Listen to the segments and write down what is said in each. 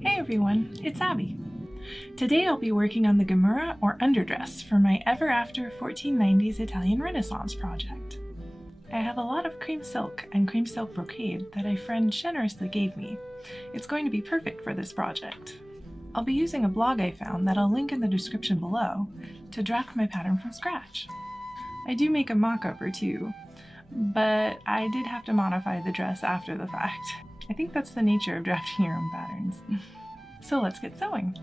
Hey everyone, it's Abby. Today I'll be working on the Gamurra or underdress for my Ever After 1490s Italian Renaissance project. I have a lot of cream silk and cream silk brocade that a friend generously gave me. It's going to be perfect for this project. I'll be using a blog I found that I'll link in the description below to draft my pattern from scratch. I do make a mock-up or two, but I did have to modify the dress after the fact. I think that's the nature of drafting your own patterns. So let's get sewing.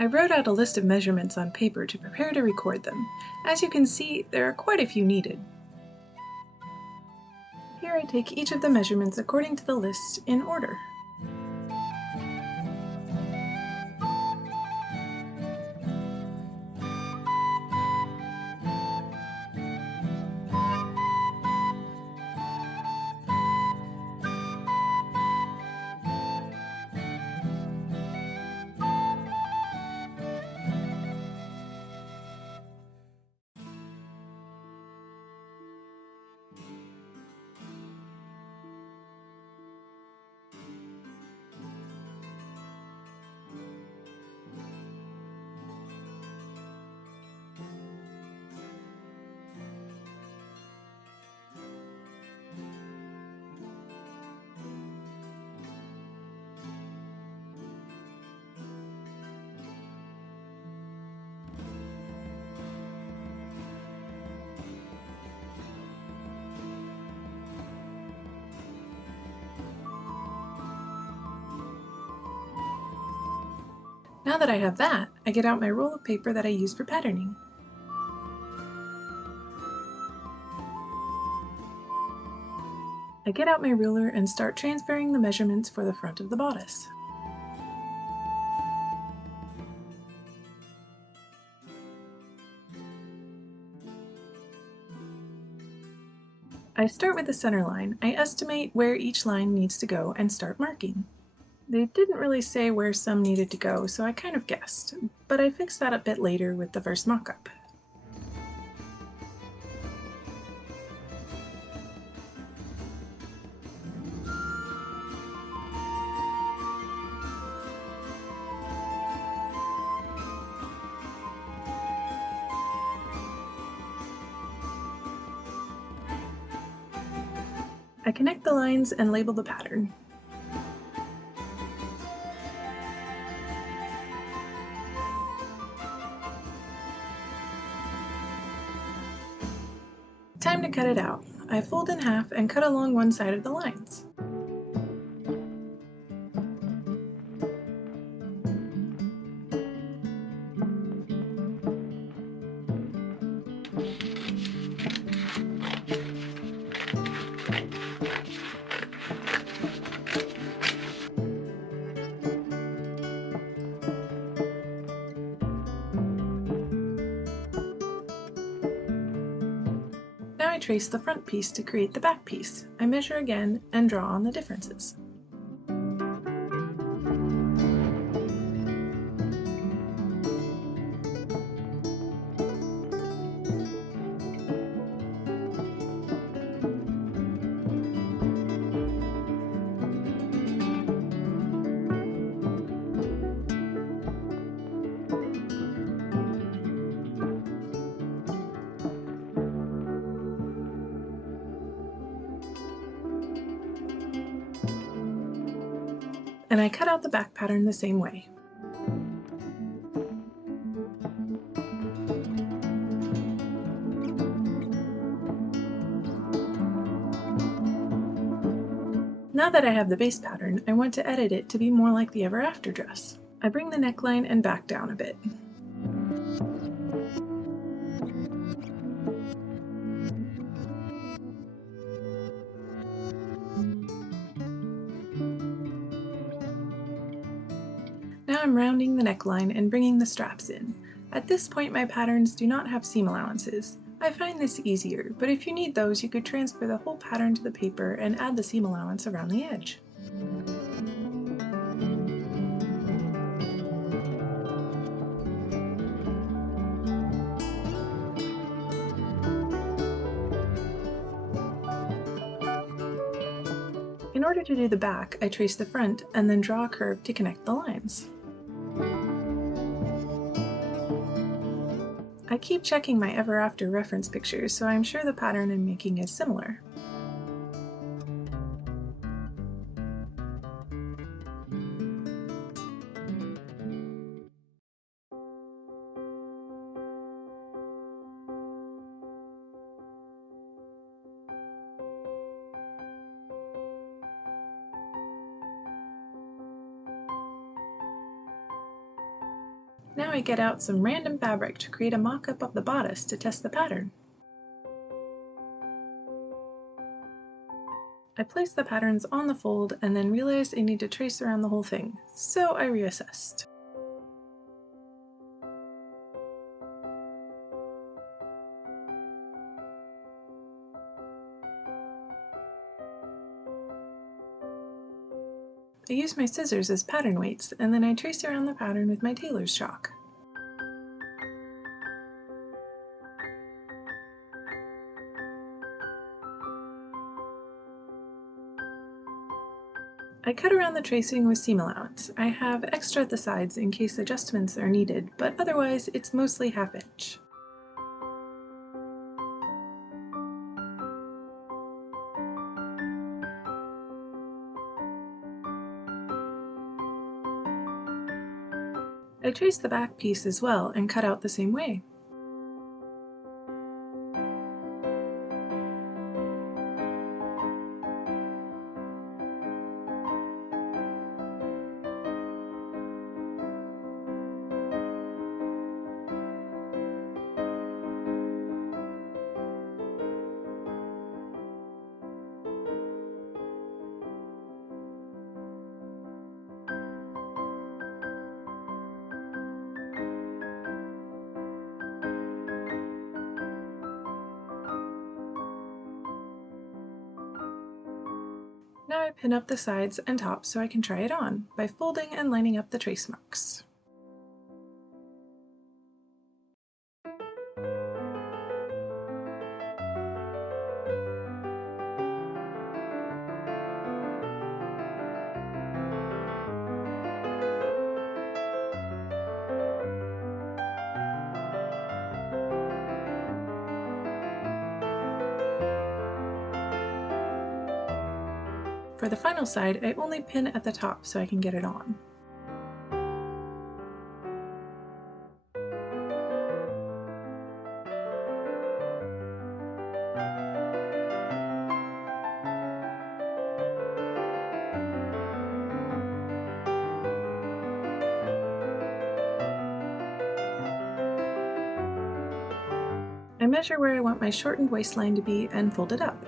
I wrote out a list of measurements on paper to prepare to record them. As you can see, there are quite a few needed. Here I take each of the measurements according to the list in order. Now that I have that, I get out my roll of paper that I use for patterning. I get out my ruler and start transferring the measurements for the front of the bodice. I start with the center line. I estimate where each line needs to go and start marking. They didn't really say where some needed to go, so I kind of guessed, but I fixed that a bit later with the first mock-up. I connect the lines and label the pattern. Time to cut it out. I fold in half and cut along one side of the lines. Now I trace the front piece to create the back piece. I measure again and draw on the differences. And I cut out the back pattern the same way. Now that I have the base pattern, I want to edit it to be more like the Ever After dress. I bring the neckline and back down a bit. Now I'm rounding the neckline and bringing the straps in. At this point, my patterns do not have seam allowances. I find this easier, but if you need those, you could transfer the whole pattern to the paper and add the seam allowance around the edge. In order to do the back, I trace the front and then draw a curve to connect the lines. I keep checking my ever after reference pictures, so I'm sure the pattern I'm making is similar. Now I get out some random fabric to create a mock-up of the bodice to test the pattern. I placed the patterns on the fold and then realized I need to trace around the whole thing, so I reassessed. I use my scissors as pattern weights, and then I trace around the pattern with my tailor's chalk. I cut around the tracing with seam allowance. I have extra at the sides in case adjustments are needed, but otherwise it's mostly 1/2 inch. I traced the back piece as well and cut out the same way. Now I pin up the sides and top so I can try it on by folding and lining up the trace marks. For the final side, I only pin at the top so I can get it on. I measure where I want my shortened waistline to be and fold it up.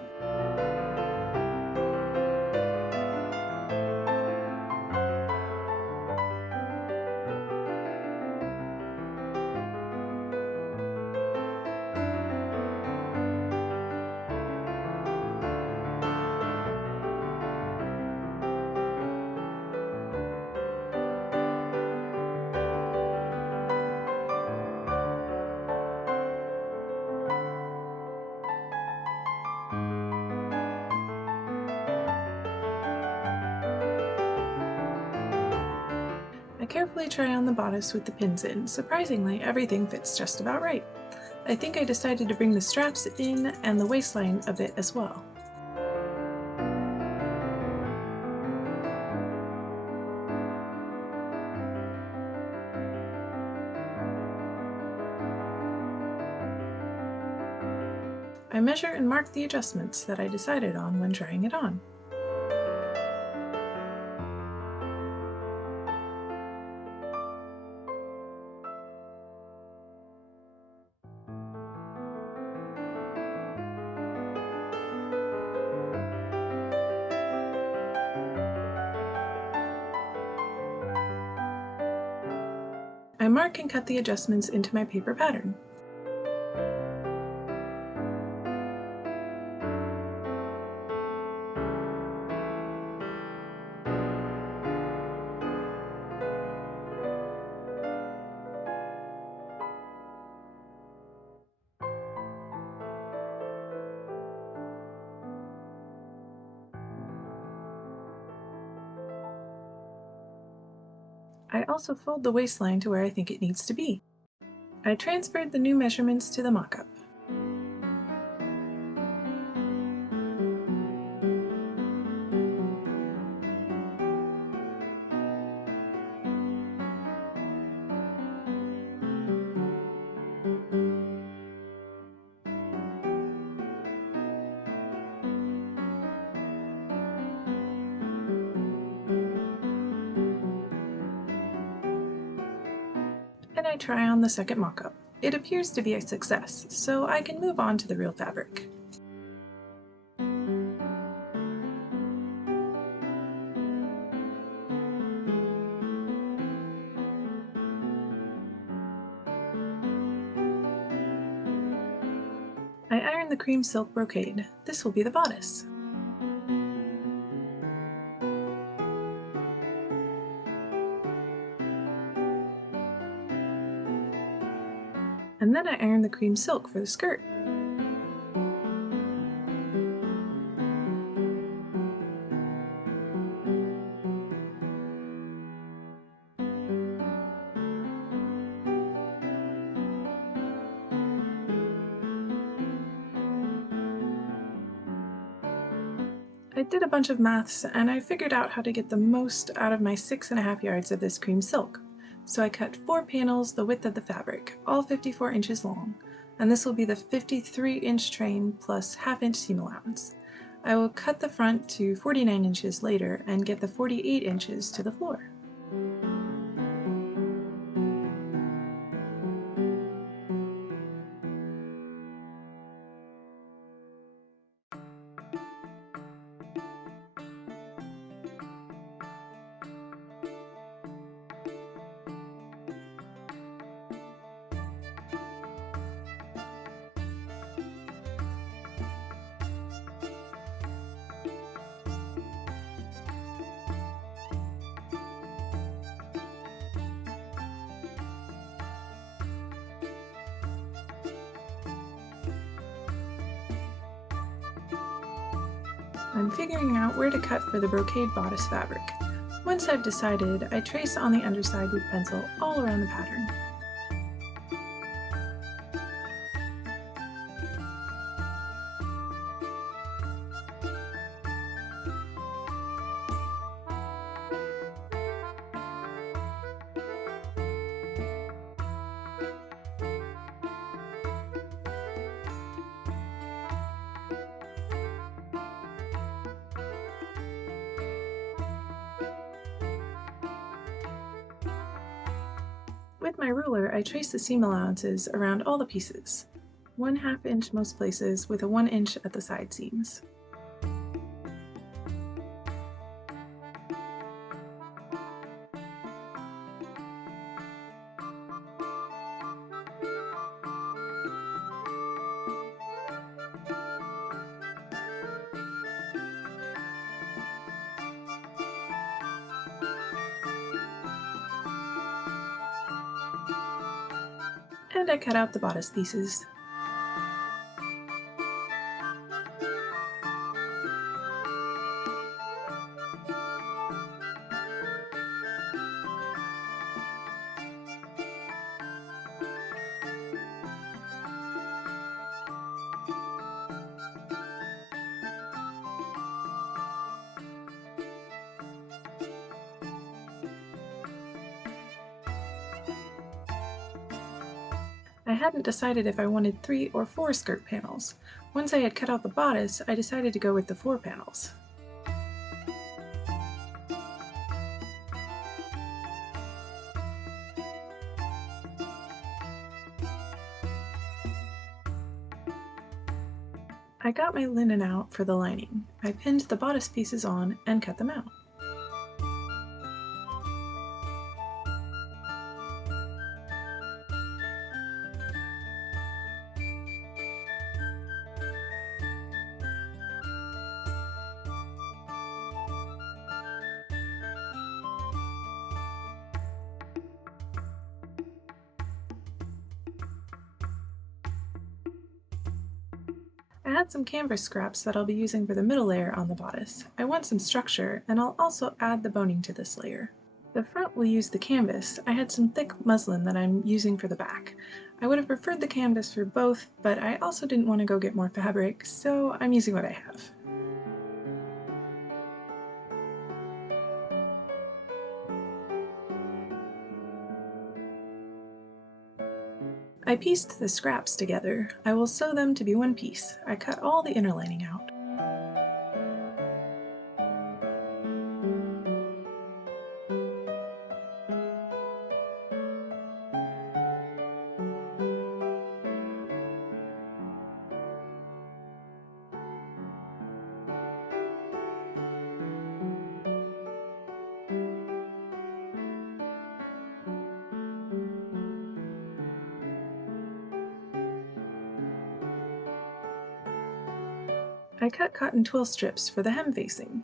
I carefully try on the bodice with the pins in. Surprisingly, everything fits just about right. I think I decided to bring the straps in and the waistline a bit as well. I measure and mark the adjustments that I decided on when trying it on. I mark and cut the adjustments into my paper pattern. I also fold the waistline to where I think it needs to be. I transferred the new measurements to the mock-up. And I try on the second mock-up. It appears to be a success, so I can move on to the real fabric. I iron the cream silk brocade. This will be the bodice. And then I iron the cream silk for the skirt. I did a bunch of maths and I figured out how to get the most out of my 6.5 yards of this cream silk. So I cut 4 panels the width of the fabric, all 54 inches long, and this will be the 53-inch train plus half-inch seam allowance. I will cut the front to 49 inches later and get the 48 inches to the floor. I'm figuring out where to cut for the brocade bodice fabric. Once I've decided, I trace on the underside with pencil all around the pattern. With my ruler, I trace the seam allowances around all the pieces, 1/2 inch most places with a 1 inch at the side seams. And I cut out the bodice pieces. I hadn't decided if I wanted 3 or 4 skirt panels. Once I had cut out the bodice, I decided to go with the 4 panels. I got my linen out for the lining. I pinned the bodice pieces on and cut them out. I had some canvas scraps that I'll be using for the middle layer on the bodice. I want some structure, and I'll also add the boning to this layer. The front will use the canvas. I had some thick muslin that I'm using for the back. I would have preferred the canvas for both, but I also didn't want to go get more fabric, so I'm using what I have. I pieced the scraps together. I will sew them to be one piece. I cut all the inner lining out. I cut cotton twill strips for the hem facing.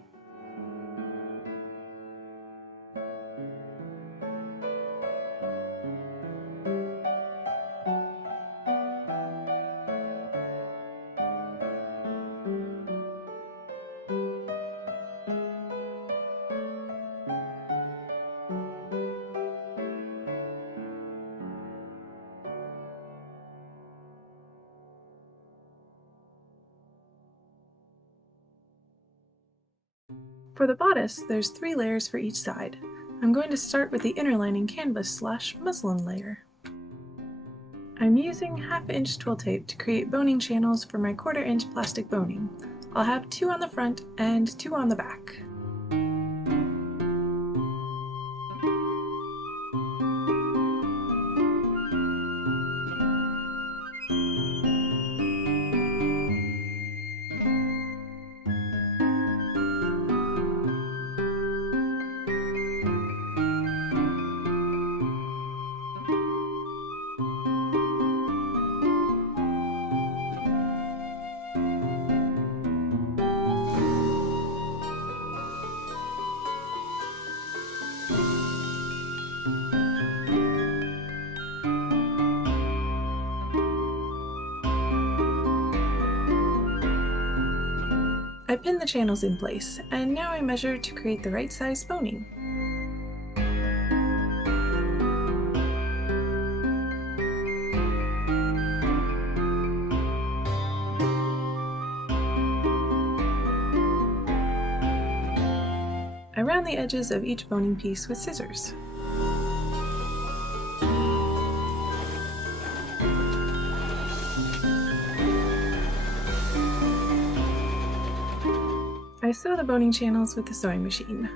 For the bodice, there's 3 layers for each side. I'm going to start with the inner lining canvas / muslin layer. I'm using 1/2 inch twill tape to create boning channels for my 1/4 inch plastic boning. I'll have 2 on the front and 2 on the back. I pinned the channels in place, and now I measure to create the right size boning. I round the edges of each boning piece with scissors. I sew the boning channels with the sewing machine.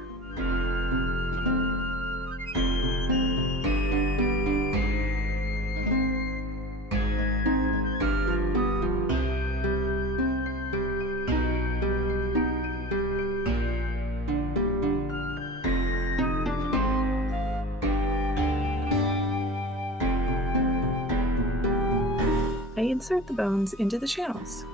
I insert the bones into the channels.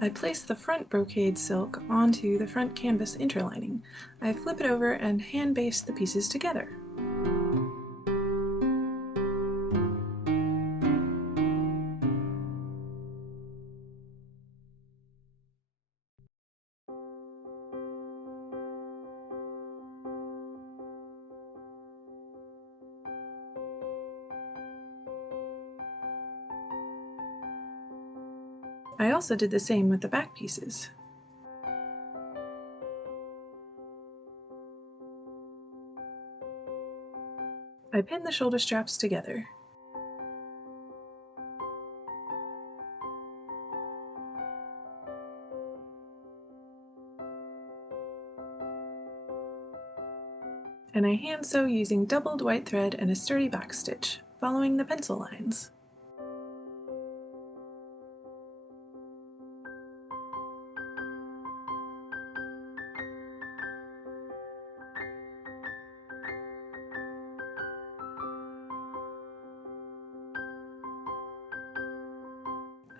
I place the front brocade silk onto the front canvas interlining. I flip it over and hand baste the pieces together. I also did the same with the back pieces. I pin the shoulder straps together. And I hand sew using doubled white thread and a sturdy back stitch, following the pencil lines.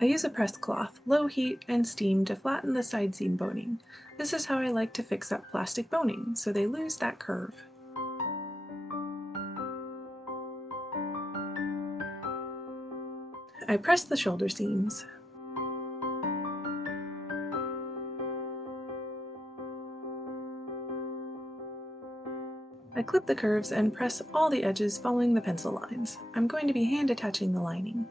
I use a press cloth, low heat, and steam to flatten the side seam boning. This is how I like to fix up plastic boning, so they lose that curve. I press the shoulder seams. I clip the curves and press all the edges following the pencil lines. I'm going to be hand attaching the lining.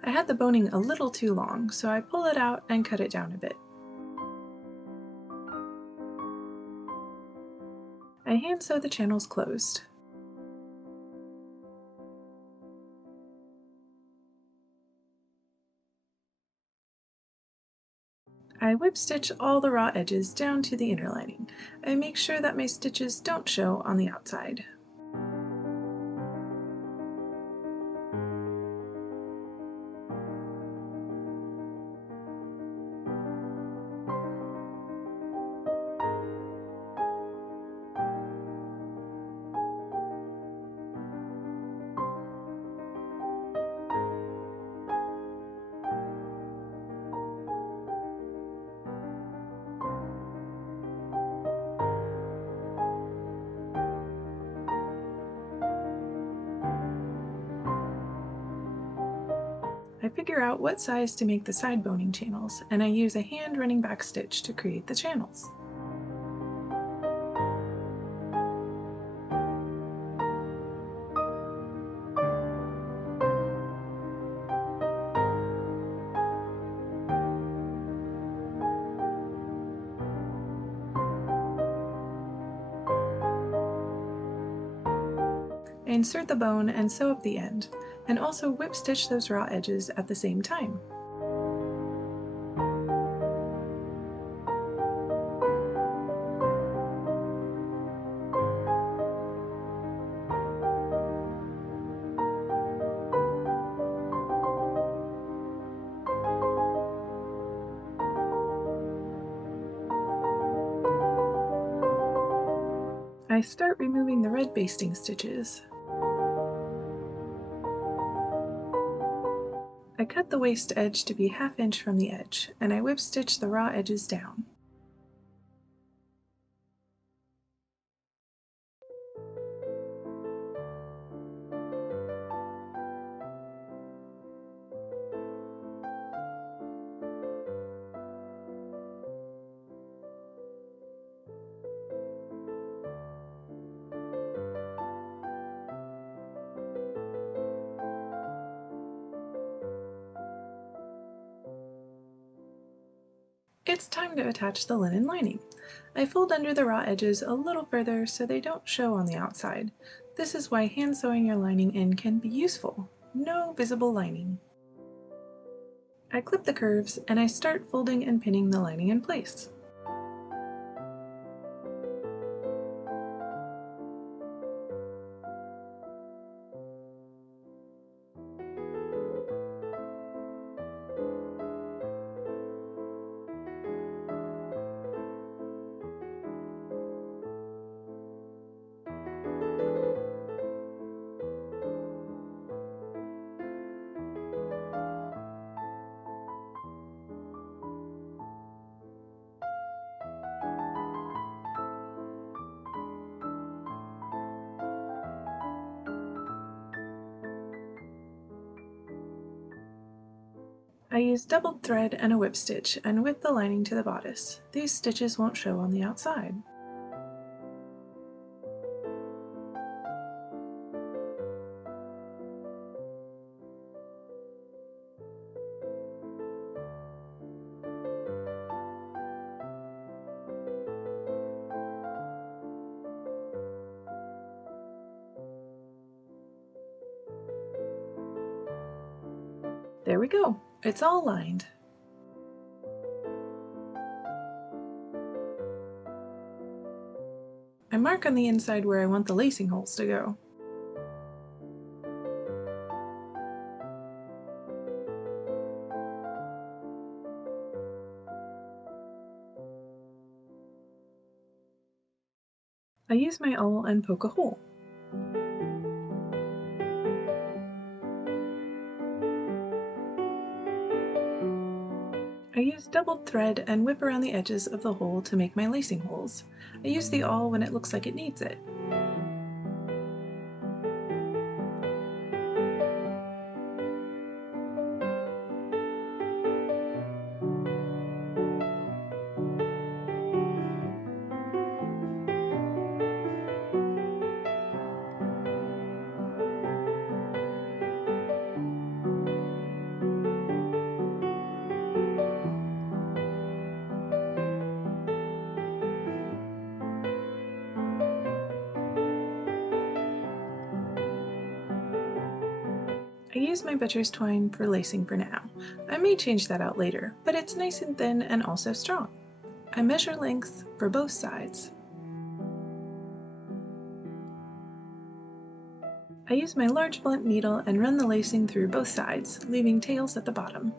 I had the boning a little too long, so I pull it out and cut it down a bit. I hand sew the channels closed. I whip stitch all the raw edges down to the inner lining. I make sure that my stitches don't show on the outside. I figure out what size to make the side boning channels, and I use a hand running back stitch to create the channels. I insert the bone and sew up the end, and also whip stitch those raw edges at the same time. I start removing the red basting stitches. I cut the waist edge to be 1/2 inch from the edge, and I whip stitch the raw edges down. It's time to attach the linen lining. I fold under the raw edges a little further so they don't show on the outside. This is why hand sewing your lining in can be useful. No visible lining. I clip the curves and I start folding and pinning the lining in place. I use doubled thread and a whip stitch and whip the lining to the bodice. These stitches won't show on the outside. There we go, it's all lined. I mark on the inside where I want the lacing holes to go. I use my awl and poke a hole. I use doubled thread and whip around the edges of the hole to make my lacing holes. I use the awl when it looks like it needs it. I use my butcher's twine for lacing for now. I may change that out later, but it's nice and thin and also strong. I measure length for both sides. I use my large blunt needle and run the lacing through both sides, leaving tails at the bottom.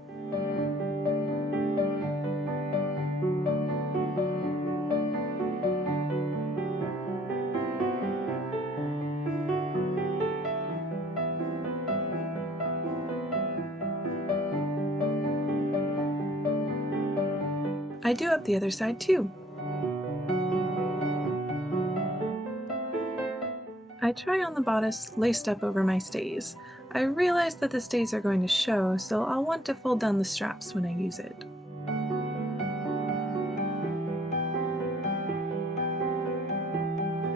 I do up the other side too. I try on the bodice laced up over my stays. I realize that the stays are going to show, so I'll want to fold down the straps when I use it.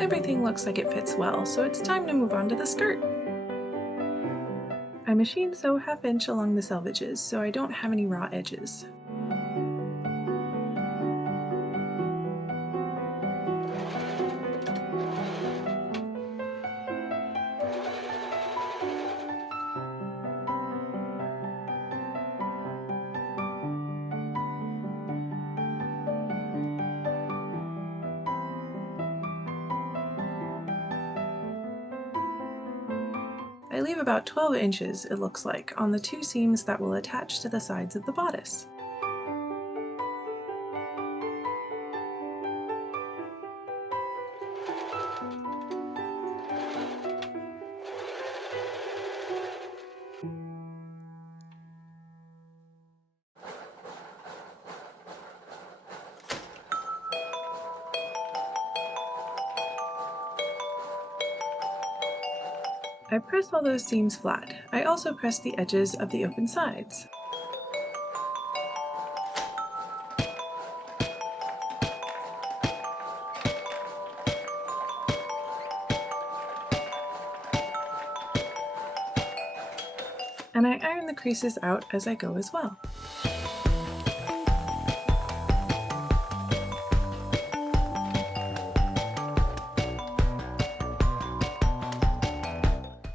Everything looks like it fits well, so it's time to move on to the skirt. I machine sew 1/2 inch along the selvages so I don't have any raw edges. I leave about 12 inches, it looks like, on the 2 seams that will attach to the sides of the bodice. I press all those seams flat. I also press the edges of the open sides. And I iron the creases out as I go as well.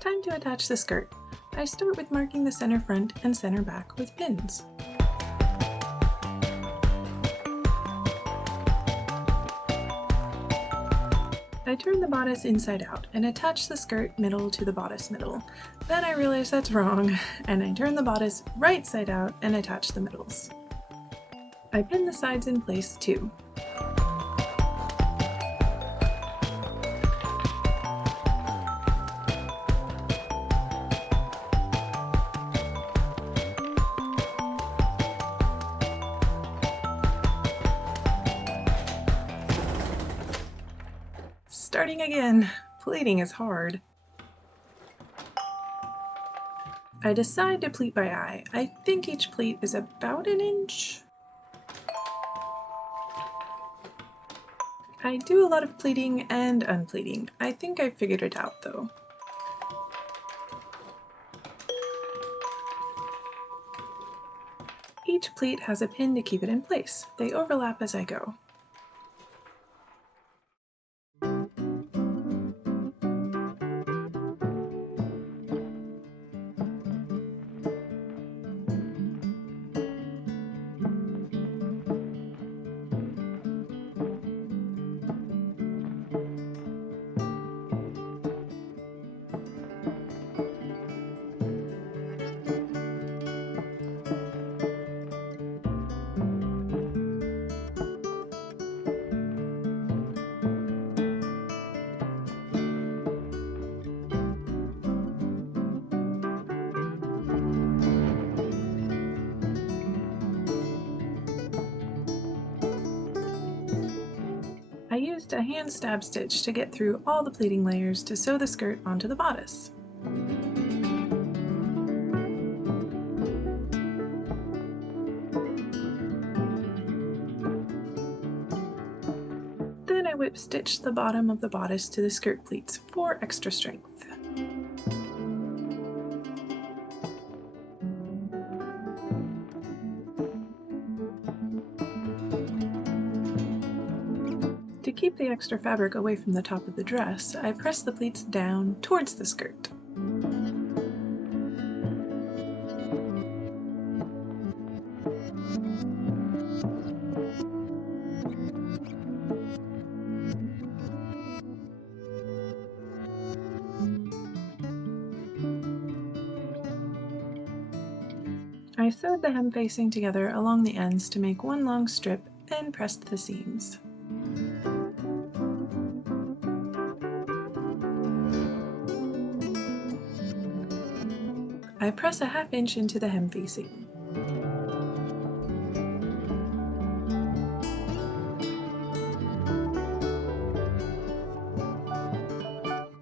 Time to attach the skirt. I start with marking the center front and center back with pins. I turn the bodice inside out and attach the skirt middle to the bodice middle. Then I realize that's wrong, and I turn the bodice right side out and attach the middles. I pin the sides in place too. Starting again. Pleating is hard. I decide to pleat by eye. I think each pleat is about 1 inch. I do a lot of pleating and unpleating. I think I figured it out though. Each pleat has a pin to keep it in place. They overlap as I go. used a hand stab stitch to get through all the pleating layers to sew the skirt onto the bodice. Then I whip stitched the bottom of the bodice to the skirt pleats for extra strength. To keep the extra fabric away from the top of the dress, I press the pleats down towards the skirt. I sewed the hem facing together along the ends to make one long strip and pressed the seams. I press a ½ inch into the hem facing.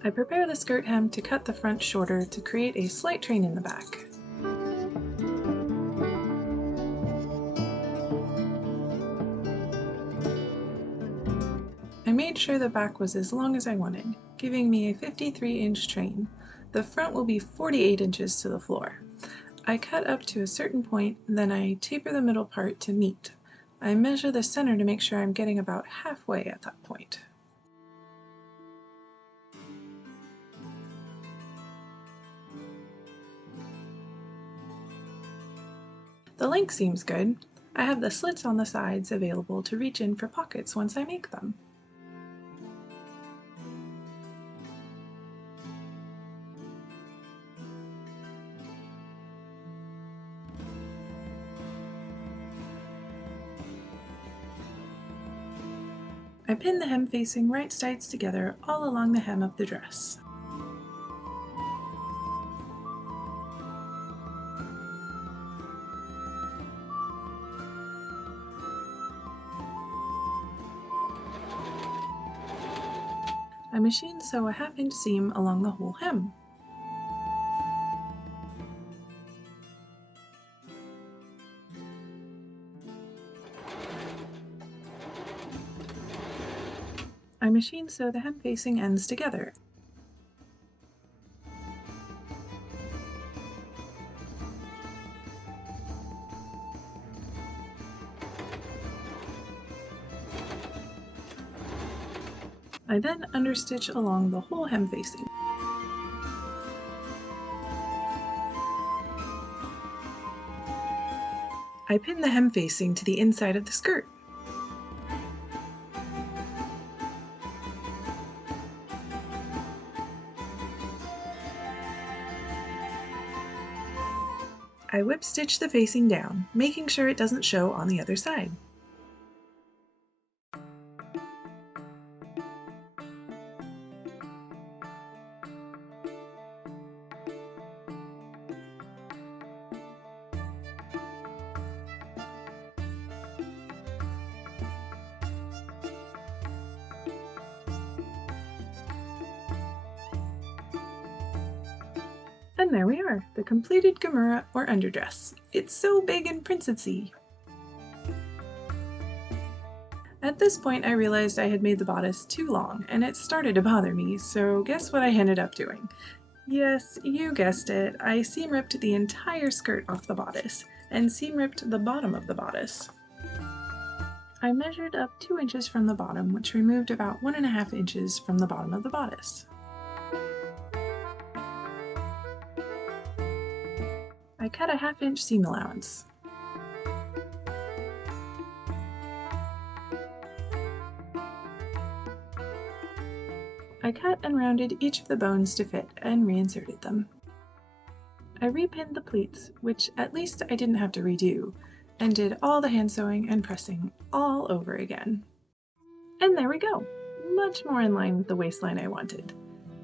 I prepare the skirt hem to cut the front shorter to create a slight train in the back. I made sure the back was as long as I wanted, giving me a 53-inch train. The front will be 48 inches to the floor. I cut up to a certain point, then I taper the middle part to meet. I measure the center to make sure I'm getting about halfway at that point. The length seems good. I have the slits on the sides available to reach in for pockets once I make them. I pin the hem facing right sides together all along the hem of the dress. I machine sew a ½ inch seam along the whole hem. I machine sew the hem facing ends together. I then understitch along the whole hem facing. I pin the hem facing to the inside of the skirt. I whip stitch the facing down, making sure it doesn't show on the other side. And there we are, the completed Gamurra or underdress. It's so big and princessy! At this point I realized I had made the bodice too long, and it started to bother me, so guess what I ended up doing? Yes, you guessed it, I seam ripped the entire skirt off the bodice, and seam ripped the bottom of the bodice. I measured up 2 inches from the bottom, which removed about 1½ inches from the bottom of the bodice. I cut a ½ inch seam allowance. I cut and rounded each of the bones to fit and reinserted them. I repinned the pleats, which at least I didn't have to redo, and did all the hand sewing and pressing all over again. And there we go! Much more in line with the waistline I wanted.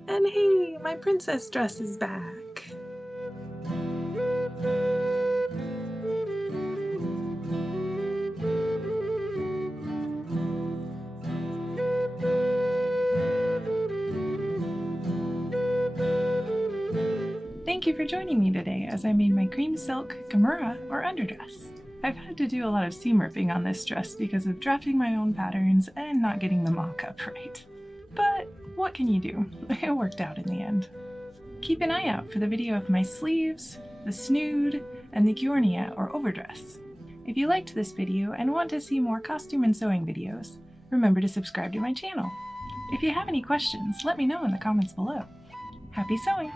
And hey, my princess dress is back! Thank you for joining me today as I made my cream silk Gamurra or underdress. I've had to do a lot of seam ripping on this dress because of drafting my own patterns and not getting the mock-up right. But what can you do? It worked out in the end. Keep an eye out for the video of my sleeves, the snood, and the Giornea or overdress. If you liked this video and want to see more costume and sewing videos, remember to subscribe to my channel. If you have any questions, let me know in the comments below. Happy sewing!